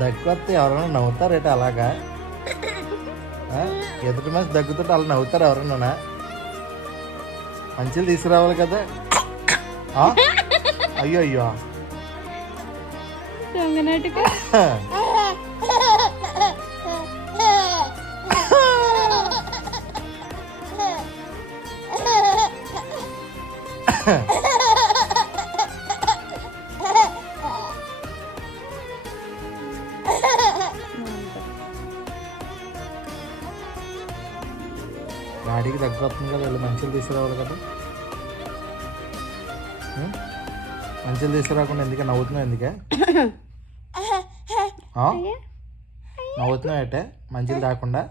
దగ్గు వస్తే ఎవరైనా నవ్వుతారేట అలాగా? ఎదుటి మనిషి దగ్గుతుంటే అలా నవ్వుతారు ఎవరన్నా? మంచిలు తీసుకురావాలి కదా. అయ్యో అయ్యో వాడికి దగ్గర వస్తుంది కదా, వీళ్ళు మంచిలు తీసుకురావాలి కదా. మంచిలు తీసుకురాకుండా ఎందుకే నవ్వుతున్నావు? ఎందుకే నవ్వుతున్నావు అంటే మంచిలు రాకుండా?